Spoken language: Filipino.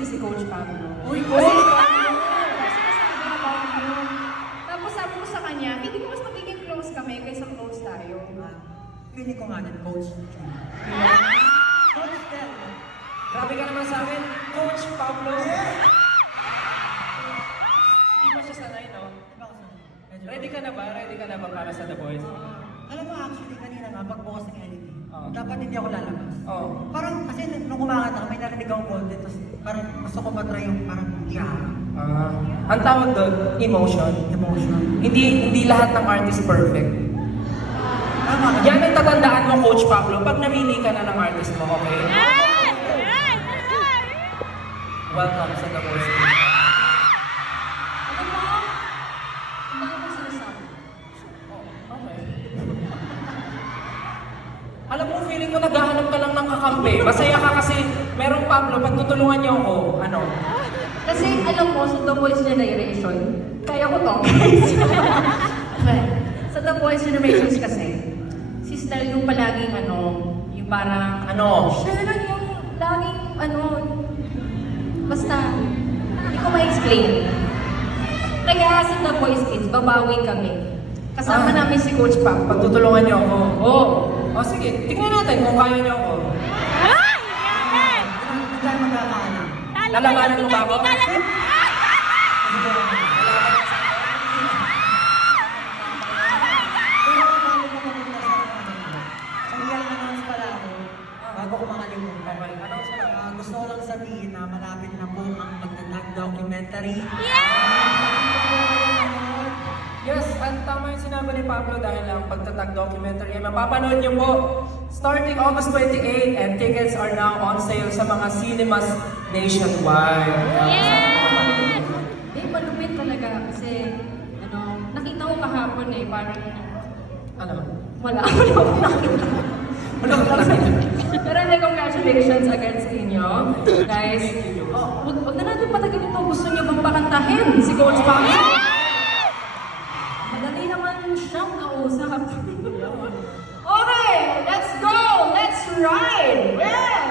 si Coach Pablo. Uy, Kasi Coach! sinasabi about yun. Tapos sabi ko sa kanya, hindi ko mas magiging close kami kaysa close tayo. Pili ko nga din, Coach. Coach Del. Grabe ka naman sa akin, Coach Pablo. Hindi pa siya sanay, no? Ready ka na ba? Ready ka na ba para sa The Voice? Alam mo, actually, kanina nga, pagbukas ng LED, Oo. dapat hindi ako lalabas. Oo. Parang, kasi nung umangat ako, may narinig akong content, tapos parang gusto ko matry yung parang yara, Ang tawag doon, emotion. emotion. Hindi lahat ng artist perfect. Tama ka. Yan ang tatandaan mo, Coach Pablo, pag namili ka na ng artist mo, okay? Welcome sa The Voice. Alam mo, ang dami kong sinasabi. Okay. Alam mo, feeling ko naghahanap ka lang ng kakampi. Masaya ka kasi merong Pablo, pag tutulungan niyo ako, ano? Kasi alam mo, sa The Voice Generation, kaya ko to, guys. Sa The Voice Generations kasi, si Stel yung palaging yung parang, Ano? siya lang yung laging, basta, hindi ko ma-explain. Kaya sa The Voice Kids, babawi kami. Kasama namin si Coach Pap. Pagtutulungan niyo ako. Oo. O sige, tignan natin kung kaya niyo ako. Hindi tayo magkakaalam. Lalabanan mo ba ako? Bago ko makalimutan. Okay, announce mo lang. Gusto ko lang sabihin na malapit na po ang magtatag documentary. Yes, at tama yung sinabi ni Pablo dahil ang pagtatag documentary ay mapapanood niyo po starting August 28 and tickets are now on sale sa mga cinemas nationwide. Malupit talaga kasi, nakita ko kahapon parang, Ano? wala akong nakita. Wala ko nakita. Pero hindi, congratulations again sa inyo. Guys, wag na natin patagalin ito. Gusto niyo bang pakantahin si Coach Pam? Madali naman siyang kausap. Okay, let's go! Let's ride! Yeah!